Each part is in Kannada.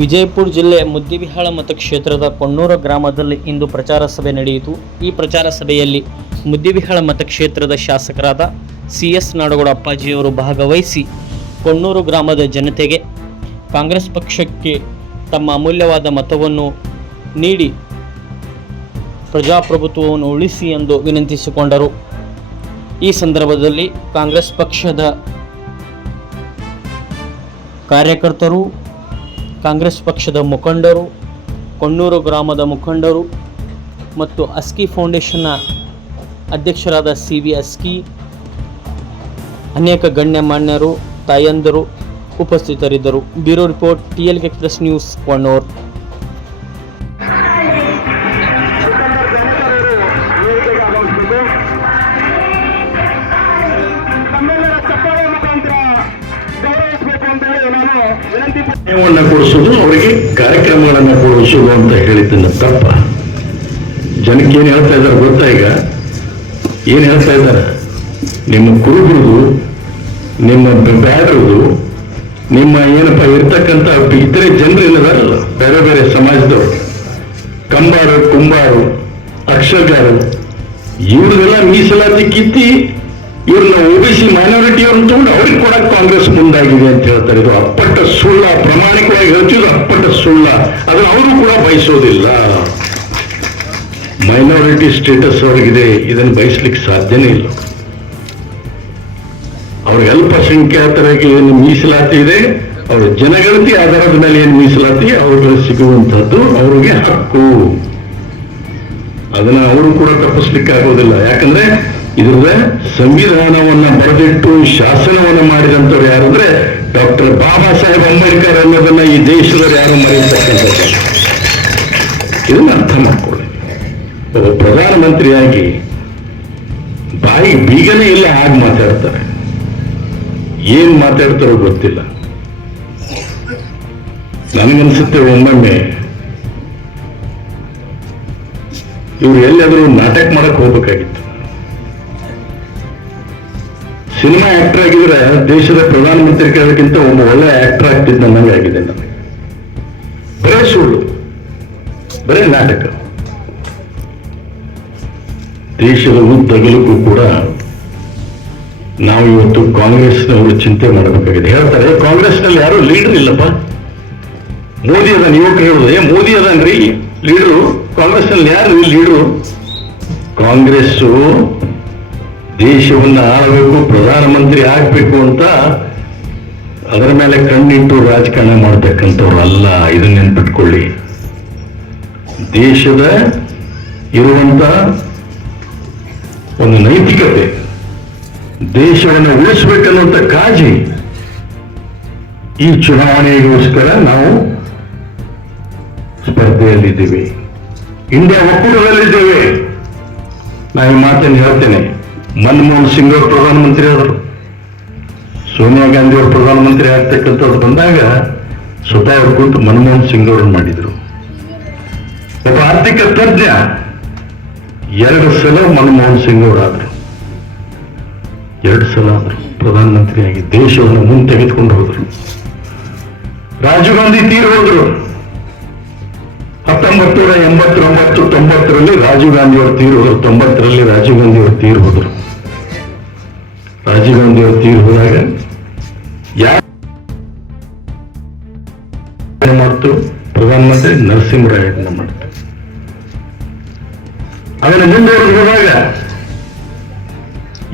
ವಿಜಯಪುರ ಜಿಲ್ಲೆ ಮುದ್ದೇಬಿಹಾಳ ಮತಕ್ಷೇತ್ರದ ಕೊಣ್ಣೂರ ಗ್ರಾಮದಲ್ಲಿ ಇಂದು ಪ್ರಚಾರ ಸಭೆ ನಡೆಯಿತು. ಈ ಪ್ರಚಾರ ಸಭೆಯಲ್ಲಿ ಮುದ್ದೇಬಿಹಾಳ ಮತಕ್ಷೇತ್ರದ ಶಾಸಕರಾದ CS ನಾಡಗೌಡ ಅಪ್ಪಾಜಿಯವರು ಭಾಗವಹಿಸಿ ಕೊಣ್ಣೂರು ಗ್ರಾಮದ ಜನತೆಗೆ ಕಾಂಗ್ರೆಸ್ ಪಕ್ಷಕ್ಕೆ ತಮ್ಮ ಅಮೂಲ್ಯವಾದ ಮತವನ್ನು ನೀಡಿ ಪ್ರಜಾಪ್ರಭುತ್ವವನ್ನು ಉಳಿಸಿ ಎಂದು ವಿನಂತಿಸಿಕೊಂಡರು. ಈ ಸಂದರ್ಭದಲ್ಲಿ ಕಾಂಗ್ರೆಸ್ ಪಕ್ಷದ ಕಾರ್ಯಕರ್ತರು, ಕಾಂಗ್ರೆಸ್ ಪಕ್ಷದ ಮುಖಂಡರು, ಕೊಣ್ಣೂರು ಗ್ರಾಮದ ಮುಖಂಡರು ಮತ್ತು ಅಸ್ಕಿ ಫೌಂಡೇಶನ್ನ ಅಧ್ಯಕ್ಷರಾದ CV ಅಸ್ಕಿ, ಅನೇಕ ಗಣ್ಯಮಾನ್ಯರು, ತಾಯಂದಿರು ಉಪಸ್ಥಿತರಿದ್ದರು. Bureau report, TLK express news, Konnur. ಕೊಡಿಸೋದು, ಅವರಿಗೆ ಕಾರ್ಯಕ್ರಮಗಳನ್ನು ಕೊಡಿಸೋದು ಅಂತ ಹೇಳಿದ್ದನ್ನ ತಪ್ಪ. ಜನಕ್ಕೆ ಏನು ಹೇಳ್ತಾ ಇದ್ದಾರೆ ಗೊತ್ತಾ? ಈಗ ಏನು ಹೇಳ್ತಾ ಇದ್ದಾರೆ? ನಿಮ್ಮ ಕುರುಬರದು, ನಿಮ್ಮ ಬ್ಯಾಡ್ರದು, ನಿಮ್ಮ ಏನಪ್ಪ ಇರ್ತಕ್ಕಂಥ ಇತರೆ ಜನರು ಏನಿದಾರಲ್ಲ, ಬೇರೆ ಬೇರೆ ಸಮಾಜದವರು, ಕಂಬಾರು, ಕುಂಬಾರು, ಅಕ್ಷರಗಾರರು, ಇವ್ರದೆಲ್ಲ ಮೀಸಲಾತಿ ಕಿತ್ತಿ ಇವ್ರನ್ನ OBC ಮೈನಾರಿಟಿ ಅವ್ರನ್ನ ತಗೊಂಡು ಅವ್ರಿಗೆ ಕೊಡಕ್ ಕಾಂಗ್ರೆಸ್ ಮುಂದಾಗಿದೆ ಅಂತ ಹೇಳ್ತಾರೆ. ಇದು ಅಪ್ಪಟ್ಟ ಸುಳ್ಳ. ಪ್ರಾಮಾಣಿಕವಾಗಿ ಹೇಳ್ತಿದ್ರು, ಅಪ್ಪಟ್ಟ ಸುಳ್ಳ. ಅದನ್ನ ಅವರು ಕೂಡ ಬಯಸೋದಿಲ್ಲ. ಮೈನಾರಿಟಿ ಸ್ಟೇಟಸ್ ಅವ್ರಿಗಿದೆ, ಇದನ್ನು ಬಯಸ್ಲಿಕ್ಕೆ ಸಾಧ್ಯನೇ ಇಲ್ಲ. ಅವ್ರಿಗೆ ಅಲ್ಪಸಂಖ್ಯಾತರಿಗೆ ಏನು ಮೀಸಲಾತಿ ಇದೆ, ಅವ್ರ ಜನಗಣತಿ ಆಧಾರದ ಮೇಲೆ ಏನು ಮೀಸಲಾತಿ ಅವ್ರಿಗೆ ಸಿಗುವಂತಹದ್ದು ಅವ್ರಿಗೆ ಹಕ್ಕು. ಅದನ್ನ ಅವರು ಕೂಡ ತಪ್ಪಿಸ್ಲಿಕ್ಕೆ ಆಗೋದಿಲ್ಲ. ಯಾಕಂದ್ರೆ ಇದ್ರ ಸಂವಿಧಾನವನ್ನ ಬರೆದಿಟ್ಟು ಶಾಸನವನ್ನ ಮಾಡಿದಂಥವ್ರು ಯಾರಂದ್ರೆ ಡಾಕ್ಟರ್ ಬಾಬಾ ಸಾಹೇಬ್ ಅಂಬೇಡ್ಕರ್ ಅನ್ನೋದನ್ನ ಈ ದೇಶದವ್ರು ಯಾರು ಮರೆಯತಕ್ಕಂಥದ್ದು. ಇದನ್ನ ಅರ್ಥ ಮಾಡ್ಕೊಳ್ಳಿ. ಒಬ್ಬ ಪ್ರಧಾನಮಂತ್ರಿಯಾಗಿ ಬಾಯಿ ಬೀಗನೇ ಇಲ್ಲ ಹಾಗೆ ಮಾತಾಡ್ತಾರೆ. ಏನ್ ಮಾತಾಡ್ತಾರೋ ಗೊತ್ತಿಲ್ಲ. ನನಗನ್ಸುತ್ತೆ ಒಮ್ಮೊಮ್ಮೆ ಇವ್ರು ಎಲ್ಲಾದ್ರೂ ನಾಟಕ ಮಾಡಕ್ ಹೋಗ್ಬೇಕಾಗಿತ್ತು. ಸಿನಿಮಾ ಆಕ್ಟರ್ ಆಗಿದ್ರೆ ದೇಶದ ಪ್ರಧಾನಮಂತ್ರಿ ಕೇಳೋಕ್ಕಿಂತ ಒಬ್ಬ ಒಳ್ಳೆ ಆಕ್ಟರ್ ಆಗ್ತಿದ್ದ ನನಗೆ ಆಗಿದೆ. ನನಗೆ ಬರೇ ಸುಳ್ಳು, ಬರೇ ನಾಟಕ. ದೇಶದ ಉದ್ದಗಲಕ್ಕೂ ಕೂಡ ನಾವು ಇವತ್ತು ಕಾಂಗ್ರೆಸ್ನವರು ಚಿಂತೆ ಮಾಡಬೇಕಾಗಿದೆ. ಹೇಳ್ತಾರೆ ಕಾಂಗ್ರೆಸ್ನಲ್ಲಿ ಯಾರು ಲೀಡರ್ ಇಲ್ಲಪ್ಪ. ಮೋದಿ ಅದಾನ. ಯುವಕರು ಹೇಳುದು, ಮೋದಿ ಅದಾನ್ರಿ ಲೀಡರು. ಕಾಂಗ್ರೆಸ್ನಲ್ಲಿ ಯಾರು ಲೀಡರು? ಕಾಂಗ್ರೆಸ್ಸು ದೇಶವನ್ನು ಆಳಬೇಕು, ಪ್ರಧಾನಮಂತ್ರಿ ಆಗ್ಬೇಕು ಅಂತ ಅದರ ಮೇಲೆ ಕಣ್ಣಿಟ್ಟು ರಾಜಕಾರಣ ಮಾಡ್ತಕ್ಕಂಥವ್ರು ಅಲ್ಲ. ಇದನ್ನ ನೆನ್ಪಿಟ್ಕೊಳ್ಳಿ. ದೇಶದ ಇರುವಂತ ಒಂದು ನೈತಿಕತೆ, ದೇಶವನ್ನು ಉಳಿಸ್ಬೇಕನ್ನುವಂತ ಕಾಳಜಿ, ಈ ಚುನಾವಣೆಗೋಸ್ಕರ ನಾವು ಸ್ಪರ್ಧೆಯಲ್ಲಿದ್ದೇವೆ. ಇಂಡಿಯಾ ಒಕ್ಕೂಟದಲ್ಲಿದ್ದೇವೆ. ನಾನು ಈ ಮಾತನ್ನು ಹೇಳ್ತೇನೆ. ಮನಮೋಹನ್ ಸಿಂಗ್ ಅವರು ಪ್ರಧಾನಮಂತ್ರಿ ಆದರು, ಸೋನಿಯಾ ಗಾಂಧಿ ಅವರು ಪ್ರಧಾನಮಂತ್ರಿ ಆಗ್ತಕ್ಕಂಥದ್ದು ಬಂದಾಗ ಸ್ವತಃ ಅವರು ಕುರಿತು ಮನಮೋಹನ್ ಸಿಂಗ್ ಅವರು ಮಾಡಿದ್ರು. ಒಬ್ಬ ಆರ್ಥಿಕ ತಜ್ಞ 2 ಸಲ ಮನಮೋಹನ್ ಸಿಂಗ್ ಅವರಾದರು. 2 ಸಲ ಆದರು ಪ್ರಧಾನಮಂತ್ರಿಯಾಗಿ. ದೇಶವನ್ನು ಮುಂದೆ ತೆಗೆದುಕೊಂಡು ಹೋದರು. ರಾಜೀವ್ ಗಾಂಧಿ ತೀರು ಹೋದ್ರು 1989, 90ರಲ್ಲಿ ರಾಜೀವ್ ಗಾಂಧಿ ಅವರು ತೀರು ಹೋದರು. 90ರಲ್ಲಿ ರಾಜೀವ್ ಗಾಂಧಿ ಅವರು ತೀರು ಹೋದರು. ರಾಜೀವ್ ಗಾಂಧಿ ಅವರು ತೀರು ಹೋದಾಗ ಯಾರು ಮಾಡ್ತು? ಪ್ರಧಾನಮಂತ್ರಿ ನರಸಿಂಹರಾಯರನ್ನ ಮಾಡ್ತು. ಅದನ್ನ ಮುಂದುವರೆದು ಹೋದಾಗ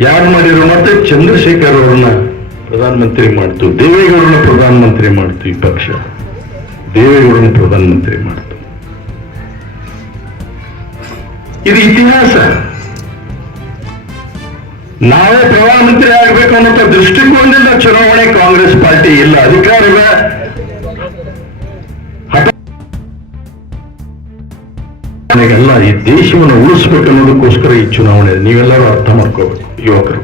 ಯಾರು ಮಾಡಿದ್ರು? ಮತ್ತೆ ಚಂದ್ರಶೇಖರ್ ಅವರನ್ನ ಪ್ರಧಾನಮಂತ್ರಿ ಮಾಡ್ತು. ದೇವೇಗೌಡರನ್ನ ಪ್ರಧಾನಮಂತ್ರಿ ಮಾಡ್ತು. ಈ ಪಕ್ಷ ದೇವೇಗೌಡರನ್ನ ಪ್ರಧಾನಮಂತ್ರಿ ಮಾಡ್ತು. ಇದು ಇತಿಹಾಸ. ನಾವೇ ಪ್ರಧಾನಮಂತ್ರಿ ಆಗಬೇಕು ಅನ್ನೋ ದೃಷ್ಟಿಕೋನದಿಂದ ಚುನಾವಣೆ ಕಾಂಗ್ರೆಸ್ ಪಾರ್ಟಿ ಇಲ್ಲ. ಅಧಿಕಾರದ ಎಲ್ಲ ಈ ದೇಶವನ್ನು ಉಳಿಸ್ಬೇಕು ಅನ್ನೋದಕ್ಕೋಸ್ಕರ ಈ ಚುನಾವಣೆ. ನೀವೆಲ್ಲರೂ ಅರ್ಥ ಮಾಡ್ಕೋಬೇಕು ಯುವಕರು.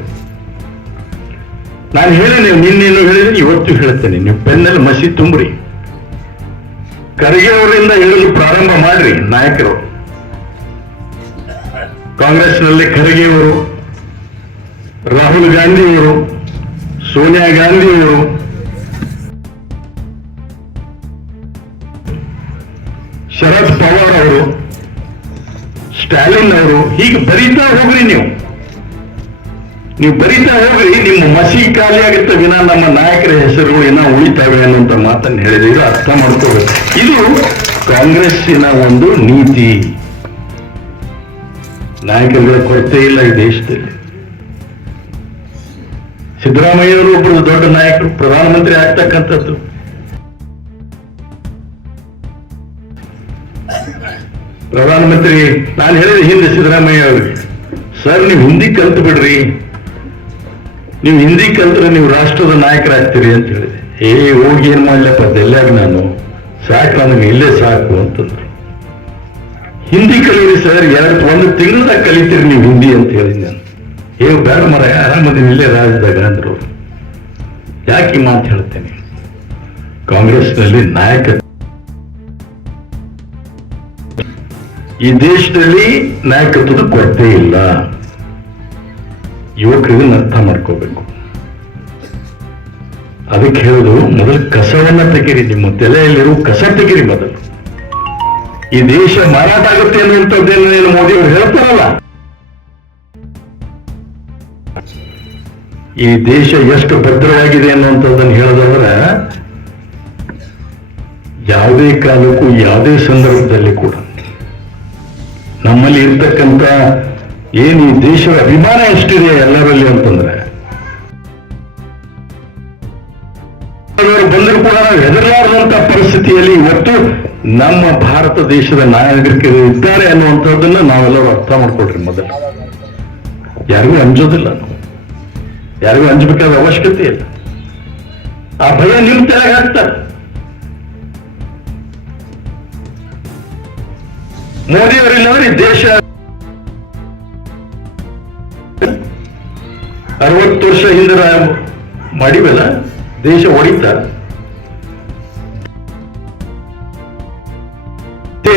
ನಾನು ಹೇಳೇನೆ, ನಿನ್ನೇನು ಹೇಳಿದ್ದೀನಿ, ಇವತ್ತು ಹೇಳ್ತೇನೆ. ನೀವು ಪೆನ್ನಲ್ಲಿ ಮಸಿ ತುಂಬ್ರಿ. ಖರ್ಗೆ ಅವರಿಂದ ಹೇಳಲು ಪ್ರಾರಂಭ ಮಾಡ್ರಿ. ನಾಯಕರು ಕಾಂಗ್ರೆಸ್ನಲ್ಲಿ ಖರ್ಗೆಯವರು, ರಾಹುಲ್ ಗಾಂಧಿಯವರು, ಸೋನಿಯಾ ಗಾಂಧಿಯವರು, ಶರದ್ ಪವಾರ್ ಅವರು, ಸ್ಟಾಲಿನ್ ಅವರು, ಹೀಗೆ ಬರೀತಾ ಹೋಗ್ರಿ ನೀವು ಬರೀತಾ ಹೋಗ್ರಿ. ನಿಮ್ಮ ಮಸಿ ಖಾಲಿ ಆಗುತ್ತೆ ವಿನ ನಮ್ಮ ನಾಯಕರ ಹೆಸರುಗಳು ಏನೋ ಉಳಿತಾವೆ ಅನ್ನೋಂಥ ಮಾತನ್ನು ಹೇಳಿದ್ರೆ ಇದು ಅರ್ಥ ಮಾಡ್ಕೋಬೇಕು. ಇದು ಕಾಂಗ್ರೆಸ್ಸಿನ ಒಂದು ನೀತಿ. ನಾಯಕರುಗಳ ಕೊರತೆ ಇಲ್ಲ ಈ ದೇಶದಲ್ಲಿ. ಸಿದ್ದರಾಮಯ್ಯವರು ಒಬ್ಬರು ದೊಡ್ಡ ನಾಯಕರು, ಪ್ರಧಾನಮಂತ್ರಿ ಆಗ್ತಕ್ಕಂಥದ್ದು. ಪ್ರಧಾನಮಂತ್ರಿ ನಾನು ಹೇಳಿದೆ ಹಿಂದೆ ಸಿದ್ದರಾಮಯ್ಯ ಅವರಿಗೆ, ಸರ್ ನೀವು ಹಿಂದಿ ಕಲ್ತು ಬಿಡ್ರಿ, ನೀವು ಹಿಂದಿ ಕಲ್ತ್ರೆ ನೀವು ರಾಷ್ಟ್ರದ ನಾಯಕರಾಗ್ತೀರಿ ಅಂತ ಹೇಳಿದೆ. ಹೋಗಿ ಏನ್ ಮಾಡ್ಲಪ್ಪ ಎಲ್ಲಾಗ ನಾನು ಸಾಕು, ನನಗೆ ಇಲ್ಲೇ ಸಾಕು ಅಂತಂದ್ರು. ಹಿಂದಿ ಕಲೀರಿ ಸರ್, ಒಂದು ತಿಂಗಳದಾಗ ಕಲಿತೀರಿ ನೀವು ಹಿಂದಿ ಅಂತ ಹೇಳಿದ್ ನಾನು. ಬೇಡ ಮರ ಆರಾಮದಿನ ಇಲ್ಲೇ ರಾಜ್ಯದಾಗ ಅಂದ್ರು. ಯಾಕೆ ಈ ಮಾತು ಹೇಳ್ತೇನೆ, ಕಾಂಗ್ರೆಸ್ನಲ್ಲಿ ನಾಯಕ ಈ ದೇಶದಲ್ಲಿ ನಾಯಕತ್ವದ ಕೊರತೆ ಇಲ್ಲ. ಯುವಕರಿಗೆ ಅರ್ಥ ಮಾಡ್ಕೋಬೇಕು. ಅದಕ್ಕೆ ಹೇಳುದು, ಮೊದಲು ಕಸವನ್ನ ತೆಗೀರಿ, ನಿಮ್ಮ ತಲೆಯಲ್ಲಿರುವ ಕಸ ತೆಗೀರಿ ಮೊದಲು. ಈ ದೇಶ ಮಾರಾಟ ಆಗುತ್ತೆ ಅನ್ನುವಂಥದ್ದೇನು ಮೋದಿ ಅವರು ಹೇಳ್ತಾರಲ್ಲ, ಈ ದೇಶ ಎಷ್ಟು ಭದ್ರವಾಗಿದೆ ಅನ್ನುವಂಥದ್ದನ್ನು ಹೇಳದವರ ಯಾವುದೇ ಕಾಲಕ್ಕೂ ಯಾವುದೇ ಸಂದರ್ಭದಲ್ಲಿ ಕೂಡ ನಮ್ಮಲ್ಲಿ ಇರ್ತಕ್ಕಂಥ ಏನು ಈ ದೇಶದ ಅಭಿಮಾನ ಎಷ್ಟಿದೆ ಎಲ್ಲರಲ್ಲಿ ಅಂತಂದ್ರೆ, ಬಂದರೂ ಕೂಡ ನಾವು ಹೆದರಲಾರದಂತ ಪರಿಸ್ಥಿತಿಯಲ್ಲಿ ಇವತ್ತು ನಮ್ಮ ಭಾರತ ದೇಶದ ನಾಯಕರು ಇದ್ದಾರೆ ಅನ್ನುವಂಥದ್ದನ್ನ ನಾವೆಲ್ಲರೂ ಅರ್ಥ ಮಾಡ್ಕೊಳ್ರಿ. ಮೊದಲು ಯಾರಿಗೂ ಅಂಜೋದಿಲ್ಲ, ನಾವು ಯಾರಿಗೂ ಅಂಜಬೇಕಾದ ಅವಶ್ಯಕತೆ ಇಲ್ಲ. ಆ ಭಯ ನಿಮ್ ತಲೆಗೆ ಹಾಕ್ತಾರೆ. ಮೋದಿಯವರಿಲ್ಲದ್ರೆ ಈ ದೇಶ 60 ವರ್ಷ ಹಿಂದೆ ಮಾಡಿವಲ್ಲ, ದೇಶ ಹೊಡಿತ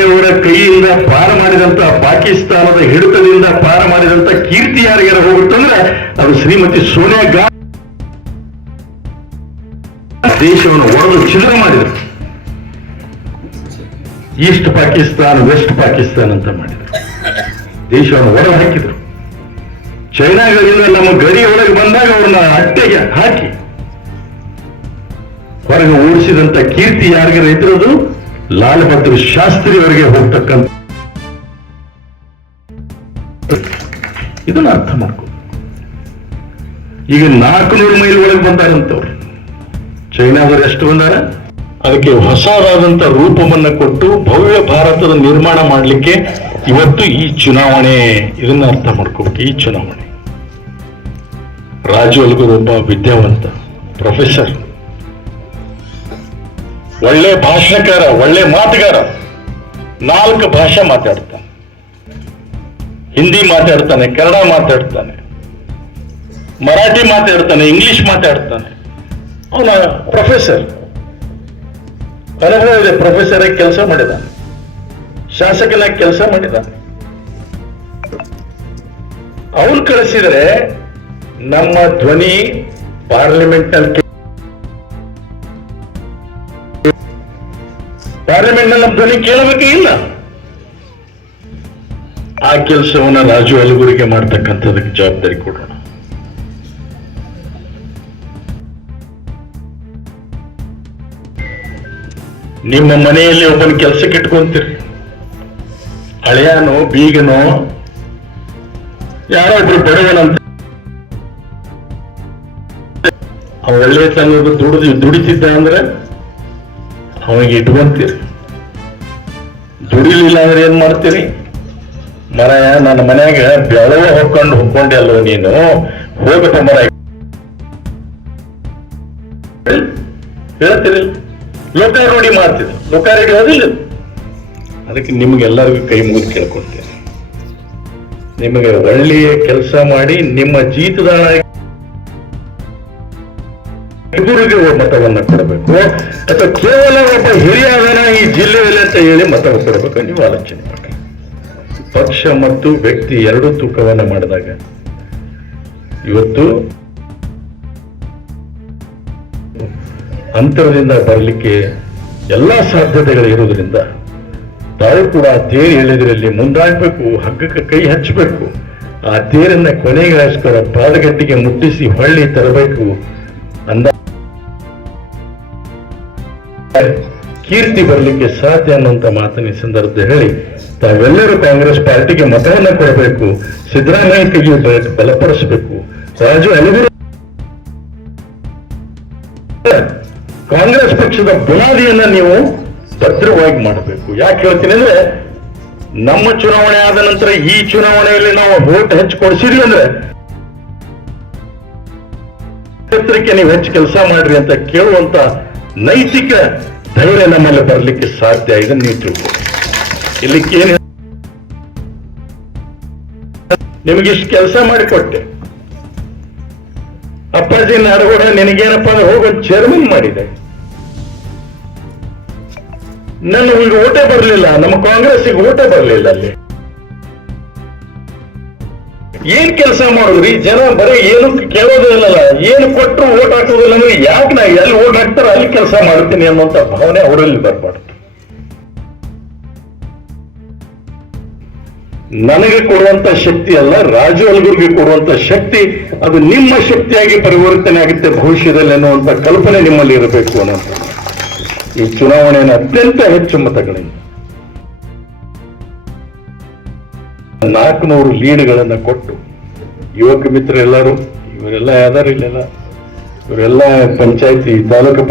ಅವರ ಕೈಯಿಂದ ಪಾರ ಮಾಡಿದಂತ, ಪಾಕಿಸ್ತಾನದ ಹಿಡಿತದಿಂದ ಪಾರ ಮಾಡಿದಂತ ಕೀರ್ತಿ ಯಾರಿಗಾರ ಹೋಗುತ್ತಂದ್ರೆ ಅದು ಶ್ರೀಮತಿ ಸೋನಿಯಾ ಗಾಂಧಿ. ದೇಶವನ್ನು ಒಡೆದು ಛಿದ್ರ ಮಾಡಿದರು. ಈಸ್ಟ್ ಪಾಕಿಸ್ತಾನ, ವೆಸ್ಟ್ ಪಾಕಿಸ್ತಾನ ಅಂತ ಮಾಡಿದರು. ದೇಶವನ್ನು ಹೊರ ಹಾಕಿದರು. ಚೈನಾಗಳಿಂದ ನಮ್ಮ ಗಡಿ ಒಳಗೆ ಬಂದಾಗ ಅವ್ರನ್ನ ಅಟ್ಟೆಗೆ ಹಾಕಿ ಹೊರಗೆ ಓಡಿಸಿದಂತ ಕೀರ್ತಿ ಯಾರಿಗಾರ ಇದ್ರದು ಲಾಲ್ ಬಹದ್ದೂರ್ ಶಾಸ್ತ್ರಿ ಅವರಿಗೆ ಹೋಗ್ತಕ್ಕಂಥ. ಇದನ್ನ ಅರ್ಥ ಮಾಡ್ಕೊ. ಈಗ 400 ಮೈಲ್ ಒಳಗೆ ಬಂದಾರಂತವ್ರು. ಚೈನಾದವರು ಎಷ್ಟು ಬಂದಾರ? ಅದಕ್ಕೆ ಹೊಸದಾದಂತ ರೂಪವನ್ನ ಕೊಟ್ಟು ಭವ್ಯ ಭಾರತದ ನಿರ್ಮಾಣ ಮಾಡಲಿಕ್ಕೆ ಇವತ್ತು ಈ ಚುನಾವಣೆ, ಇದನ್ನ ಅರ್ಥ ಮಾಡ್ಕೋಬೇಕು. ಈ ಚುನಾವಣೆ, ರಾಜು ಅಲ್ಗೂರ್ ಒಬ್ಬ ವಿದ್ಯಾವಂತ ಪ್ರೊಫೆಸರ್, ಒಳ್ಳೆ ಭಾಷಣಕಾರ, ಒಳ್ಳೆ ಮಾತುಗಾರ, 4 ಭಾಷೆ ಮಾತಾಡ್ತಾನೆ. ಹಿಂದಿ ಮಾತಾಡ್ತಾನೆ, ಕನ್ನಡ ಮಾತಾಡ್ತಾನೆ, ಮರಾಠಿ ಮಾತಾಡ್ತಾನೆ, ಇಂಗ್ಲಿಷ್ ಮಾತಾಡ್ತಾನೆ. ಅವನ ಪ್ರೊಫೆಸರ್, ಅನುಭವ ಇದೆ. ಪ್ರೊಫೆಸರ್ ಆಗಿ ಕೆಲಸ ಮಾಡಿದ್ದಾನೆ, ಶಾಸಕನಾಗಿ ಕೆಲಸ ಮಾಡಿದ್ದಾನೆ. ಅವನು ಕಳಿಸಿದರೆ ನಮ್ಮ ಧ್ವನಿ ಪಾರ್ಲಿಮೆಂಟ್ ನಲ್ಲಿ ನಮ್ಮ ಧ್ವನಿ ಕೇಳಬೇಕೇ ಇಲ್ಲ. ಆ ಕೆಲಸವನ್ನ ರಾಜು ಅಲಗೂರಿಗೆ ಮಾಡ್ತಕ್ಕಂಥದಕ್ಕೆ ಜವಾಬ್ದಾರಿ ಕೊಡೋಣ. ನಿಮ್ಮ ಮನೆಯಲ್ಲಿ ಒಬ್ಬನ ಕೆಲಸಕ್ಕೆ ಇಟ್ಕೊಂತೀರಿ, ಹಳೆಯನೋ ಬೀಗನೋ ಯಾರೋ ಒಬ್ರು ಬಡವನಂತ, ಅವ ಒಳ್ಳೆ ತನದ ದುಡಿತಿದ್ದ ಅಂದ್ರೆ ಅವನಿಗೆ ಇಟ್ಕೊಂತೀರಿ. ದುಡಿಲಿಲ್ಲ ಅಂದ್ರೆ ಏನ್ ಮಾಡ್ತೀರಿ? ಮರಯ ನನ್ನ ಮನ್ಯಾಗ ಬೆಳವ ಹೊಕ್ಕೊಂಡೆ ಅಲ್ವ ನೀನು, ಹೋಗತ್ತ ಮರ ಹೇಳ್ತೀರಿ. ಲೋಕಾರೂಢಿ ಮಾಡ್ತಿದ್ರು, ಲೋಕಾರೂಢಿ ಓದಿಲ್ಲ. ಅದಕ್ಕೆ ನಿಮಗೆಲ್ಲರಿಗೂ ಕೈ ಮುಗಿದು ಕೇಳ್ಕೊಳ್ತೇನೆ, ನಿಮಗೆ ಒಳ್ಳೆಯ ಕೆಲಸ ಮಾಡಿ ನಿಮ್ಮ ಜೀತದಾಳ ಇಬ್ಬರಿಗೆ ಮತವನ್ನ ಕೊಡಬೇಕು, ಅಥವಾ ಕೇವಲ ಒಬ್ಬ ಹಿರಿಯನ ಈ ಜಿಲ್ಲೆಯಲ್ಲಿ ಅಂತ ಹೇಳಿ ಮತ ಕೊಡಬೇಕು. ನೀವು ಆಲೋಚನೆ ಮಾಡಿ. ಪಕ್ಷ ಮತ್ತು ವ್ಯಕ್ತಿ ಎರಡೂ ತೂಕವನ್ನ ಮಾಡಿದಾಗ ಇವತ್ತು ಅಂತರದಿಂದ ಬರಲಿಕ್ಕೆ ಎಲ್ಲಾ ಸಾಧ್ಯತೆಗಳು ಇರುವುದರಿಂದ ತಾವು ಕೂಡ ಆ ತೇರು ಎಳೆದ್ರಲ್ಲಿ ಮುಂದಾಗಬೇಕು, ಹಗ್ಗಕ್ಕೆ ಕೈ ಹಚ್ಚಬೇಕು. ಆ ತೇರನ್ನ ಕೊನೆಗೋಸ್ಕರ ಪಾದಗಟ್ಟಿಗೆ ಮುಟ್ಟಿಸಿ ಹೊಳ್ಳಿ ತರಬೇಕು ಅಂದ ಕೀರ್ತಿ ಬರಲಿಕ್ಕೆ ಸಾಧ್ಯ ಅನ್ನುವಂತ ಮಾತನ್ನ ಈ ಸಂದರ್ಭದಲ್ಲಿ ಹೇಳಿ, ತಾವೆಲ್ಲರೂ ಕಾಂಗ್ರೆಸ್ ಪಾರ್ಟಿಗೆ ಮತವನ್ನ ಕೊಡಬೇಕು, ಸಿದ್ದರಾಮಯ್ಯ ಕೈಗೆ ಬಲಪಡಿಸಬೇಕು. ರಾಜು ಅಲಿಗರು ಕಾಂಗ್ರೆಸ್ ಪಕ್ಷದ ಬುನಾದಿಯನ್ನ ನೀವು ಭದ್ರವಾಗಿ ಮಾಡಬೇಕು. ಯಾಕೆ ಹೇಳ್ತೀನಿ ಅಂದ್ರೆ, ನಮ್ಮ ಚುನಾವಣೆ ಆದ ನಂತರ ಈ ಚುನಾವಣೆಯಲ್ಲಿ ನಾವು ವೋಟ್ ಹೆಚ್ಚು ಕೊಡಿಸಿದ್ವಿ ಅಂದ್ರೆ ಕ್ಷೇತ್ರಕ್ಕೆ ನೀವು ಹೆಚ್ಚು ಕೆಲಸ ಮಾಡ್ರಿ ಅಂತ ಕೇಳುವಂತ ನೈತಿಕ ಧೈರ್ಯ ನಮ್ಮಲ್ಲಿ ಬರಲಿಕ್ಕೆ ಸಾಧ್ಯ. ಇದನ್ನ ನೀವು ತಿಳ್ಕೊ. ಇಲ್ಲಿಕ್ಕೆ ಏನು ನಿಮಗಿಷ್ಟು ಕೆಲಸ ಮಾಡಿಕೊಟ್ಟೆ, ಅಪ್ಪಾಜಿ ನಾಡಗೌಡ ನಿನಗೇನಪ್ಪ ಅಂದ್ರೆ ಹೋಗೊಂದು ಚೇರ್ಮನ್ ಮಾಡಿದೆ. ನನಗೆ ಓಟೇ ಬರಲಿಲ್ಲ, ನಮ್ಮ ಕಾಂಗ್ರೆಸ್ಸಿಗೆ ಓಟೇ ಬರಲಿಲ್ಲ. ಅಲ್ಲಿ ಏನ್ ಕೆಲಸ ಮಾಡಿದ್ರಿ? ಜನ ಬರೀ ಏನು ಕೇಳೋದೇ ಇಲ್ಲಲ್ಲ, ಏನು ಕೊಟ್ಟರು ಓಟ್ ಹಾಕೋದಿಲ್ಲ ಅಂದ್ರೆ ಯಾಕೆ ನಾ ಎಲ್ಲಿ ಓಟ್ ಹಾಕ್ತಾರ ಅಲ್ಲಿ ಕೆಲಸ ಮಾಡ್ತೀನಿ ಅನ್ನುವಂತ ಭಾವನೆ ಅವರಲ್ಲಿ ಬರಬಾರ್ದು. ನನಗೆ ಕೊಡುವಂತ ಶಕ್ತಿ ಅಲ್ಲ, ರಾಜು ಅಲ್ಗೂರ್ಗೆ ಕೊಡುವಂತ ಶಕ್ತಿ, ಅದು ನಿಮ್ಮ ಶಕ್ತಿಯಾಗಿ ಪರಿವರ್ತನೆ ಆಗುತ್ತೆ ಭವಿಷ್ಯದಲ್ಲಿ ಅನ್ನುವಂತ ಕಲ್ಪನೆ ನಿಮ್ಮಲ್ಲಿ ಇರಬೇಕು ಅನ್ನೋದು. ಈ ಚುನಾವಣೆಯನ್ನು ಅತ್ಯಂತ ಹೆಚ್ಚು ಮತಗಳಿಂದ 400 ಲೀಡ್ಗಳನ್ನ ಕೊಟ್ಟು ಯುವಕ ಮಿತ್ರ ಎಲ್ಲರೂ ಇವರೆಲ್ಲ ಯಾವ್ದಾರು ಇಲ್ಲೆಲ್ಲ ಇವರೆಲ್ಲ ಪಂಚಾಯತಿ ತಾಲೂಕು